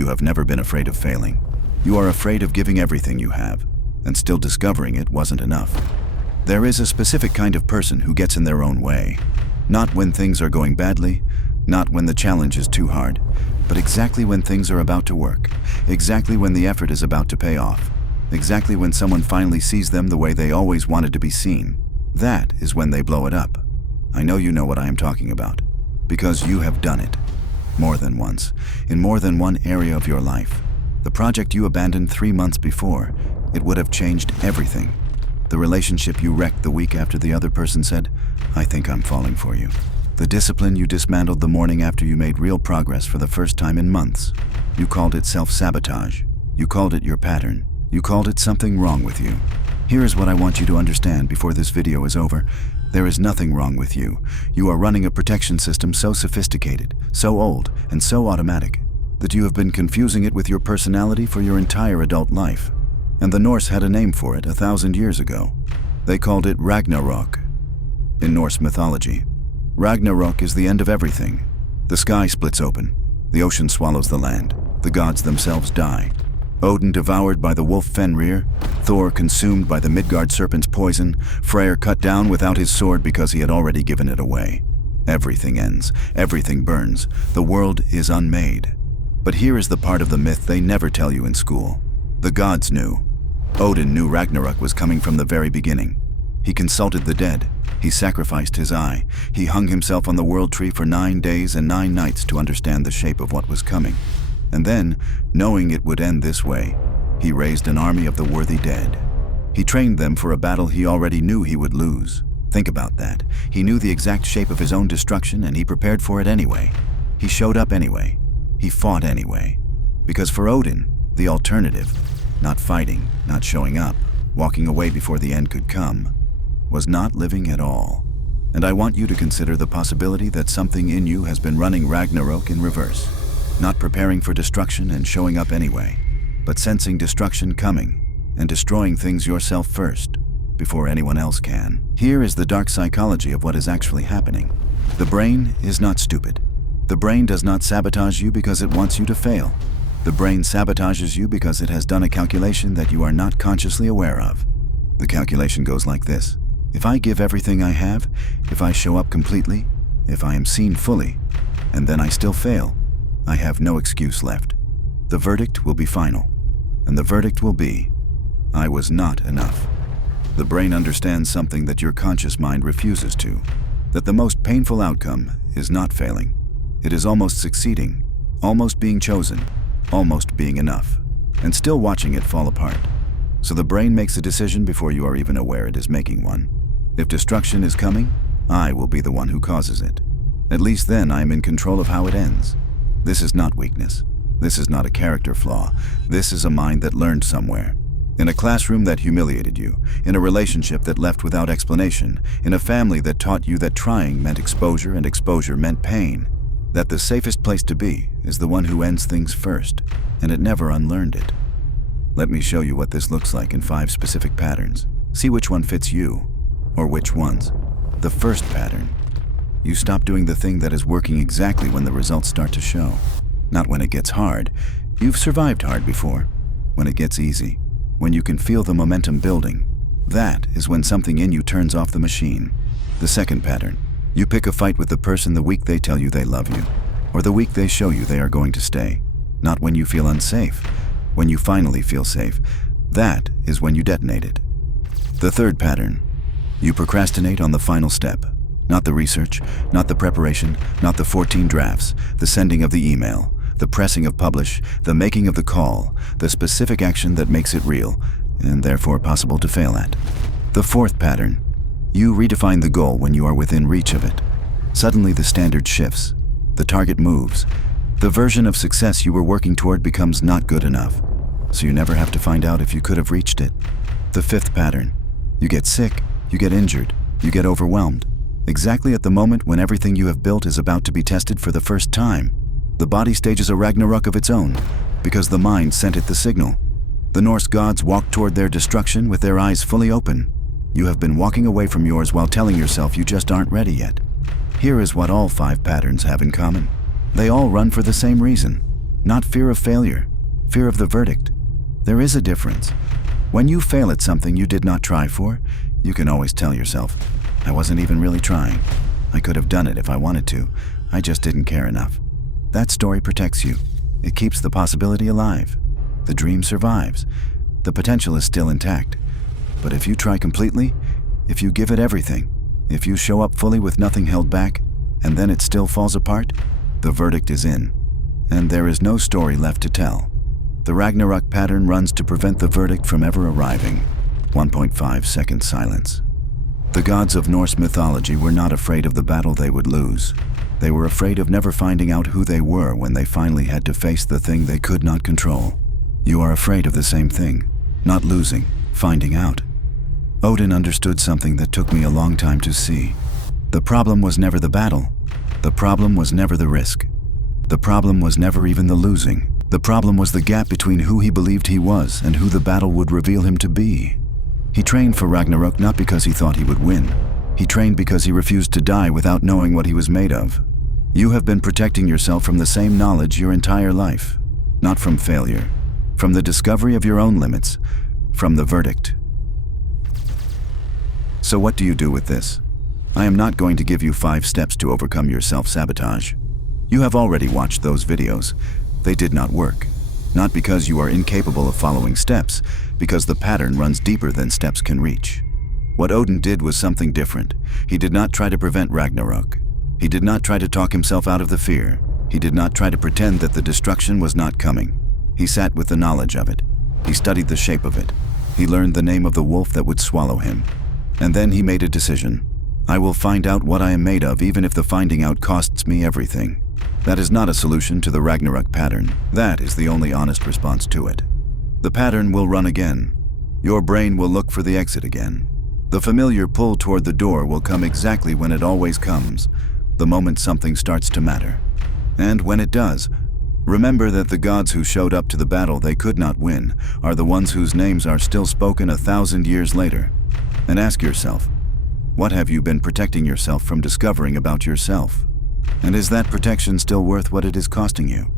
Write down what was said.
You have never been afraid of failing. You are afraid of giving everything you have, and still discovering it wasn't enough. There is a specific kind of person who gets in their own way. Not when things are going badly, not when the challenge is too hard, but exactly when things are about to work, exactly when the effort is about to pay off, exactly when someone finally sees them the way they always wanted to be seen. That is when they blow it up. I know you know what I am talking about, because you have done it. More than once, in more than one area of your life. The project you abandoned 3 months before, it would have changed everything. The relationship you wrecked the week after the other person said, "I think I'm falling for you." The discipline you dismantled the morning after you made real progress for the first time in months. You called it self-sabotage. You called it your pattern. You called it something wrong with you. Here is what I want you to understand before this video is over. There is nothing wrong with you. You are running a protection system so sophisticated, so old, and so automatic that you have been confusing it with your personality for your entire adult life. And the Norse had a name for it 1,000 years ago. They called it Ragnarok. In Norse mythology, Ragnarok is the end of everything. The sky splits open. The ocean swallows the land. The gods themselves die. Odin devoured by the wolf Fenrir, Thor consumed by the Midgard serpent's poison, Freyr cut down without his sword because he had already given it away. Everything ends, everything burns, the world is unmade. But here is the part of the myth they never tell you in school. The gods knew. Odin knew Ragnarok was coming from the very beginning. He consulted the dead, he sacrificed his eye, he hung himself on the world tree for 9 days and 9 nights to understand the shape of what was coming. And then, knowing it would end this way, he raised an army of the worthy dead. He trained them for a battle he already knew he would lose. Think about that. He knew the exact shape of his own destruction and he prepared for it anyway. He showed up anyway. He fought anyway. Because for Odin, the alternative, not fighting, not showing up, walking away before the end could come, was not living at all. And I want you to consider the possibility that something in you has been running Ragnarok in reverse. Not preparing for destruction and showing up anyway, but sensing destruction coming and destroying things yourself first, before anyone else can. Here is the dark psychology of what is actually happening. The brain is not stupid. The brain does not sabotage you because it wants you to fail. The brain sabotages you because it has done a calculation that you are not consciously aware of. The calculation goes like this. If I give everything I have, if I show up completely, if I am seen fully, and then I still fail, I have no excuse left. The verdict will be final, and the verdict will be, I was not enough. The brain understands something that your conscious mind refuses to, that the most painful outcome is not failing. It is almost succeeding, almost being chosen, almost being enough, and still watching it fall apart. So the brain makes a decision before you are even aware it is making one. If destruction is coming, I will be the one who causes it. At least then I am in control of how it ends. This is not weakness. This is not a character flaw. This is a mind that learned somewhere. In a classroom that humiliated you, in a relationship that left without explanation, in a family that taught you that trying meant exposure and exposure meant pain, that the safest place to be is the one who ends things first, and it never unlearned it. Let me show you what this looks like in 5 specific patterns. See which one fits you, or which ones. The first pattern. You stop doing the thing that is working exactly when the results start to show. Not when it gets hard. You've survived hard before. When it gets easy. When you can feel the momentum building. That is when something in you turns off the machine. The second pattern. You pick a fight with the person the week they tell you they love you, or the week they show you they are going to stay. Not when you feel unsafe. When you finally feel safe. That is when you detonate it. The third pattern. You procrastinate on the final step. Not the research, not the preparation, not the 14 drafts, the sending of the email, the pressing of publish, the making of the call, the specific action that makes it real, and therefore possible to fail at. The fourth pattern. You redefine the goal when you are within reach of it. Suddenly the standard shifts. The target moves. The version of success you were working toward becomes not good enough, so you never have to find out if you could have reached it. The fifth pattern. You get sick, you get injured, you get overwhelmed. Exactly at the moment when everything you have built is about to be tested for the first time. The body stages a Ragnarok of its own, because the mind sent it the signal. The Norse gods walked toward their destruction with their eyes fully open. You have been walking away from yours while telling yourself you just aren't ready yet. Here is what all 5 patterns have in common. They all run for the same reason. Not fear of failure, fear of the verdict. There is a difference. When you fail at something you did not try for, you can always tell yourself, I wasn't even really trying. I could have done it if I wanted to. I just didn't care enough. That story protects you. It keeps the possibility alive. The dream survives. The potential is still intact. But if you try completely, if you give it everything, if you show up fully with nothing held back, and then it still falls apart, the verdict is in. And there is no story left to tell. The Ragnarök pattern runs to prevent the verdict from ever arriving. 1.5 second silence. The gods of Norse mythology were not afraid of the battle they would lose. They were afraid of never finding out who they were when they finally had to face the thing they could not control. You are afraid of the same thing, not losing, finding out. Odin understood something that took me a long time to see. The problem was never the battle. The problem was never the risk. The problem was never even the losing. The problem was the gap between who he believed he was and who the battle would reveal him to be. He trained for Ragnarok not because he thought he would win. He trained because he refused to die without knowing what he was made of. You have been protecting yourself from the same knowledge your entire life. Not from failure. From the discovery of your own limits. From the verdict. So what do you do with this? I am not going to give you 5 steps to overcome your self-sabotage. You have already watched those videos. They did not work. Not because you are incapable of following steps, because the pattern runs deeper than steps can reach. What Odin did was something different. He did not try to prevent Ragnarok. He did not try to talk himself out of the fear. He did not try to pretend that the destruction was not coming. He sat with the knowledge of it. He studied the shape of it. He learned the name of the wolf that would swallow him. And then he made a decision. I will find out what I am made of even if the finding out costs me everything. That is not a solution to the Ragnarök pattern. That is the only honest response to it. The pattern will run again. Your brain will look for the exit again. The familiar pull toward the door will come exactly when it always comes, the moment something starts to matter. And when it does, remember that the gods who showed up to the battle they could not win are the ones whose names are still spoken 1,000 years later. And ask yourself, what have you been protecting yourself from discovering about yourself? And is that protection still worth what it is costing you?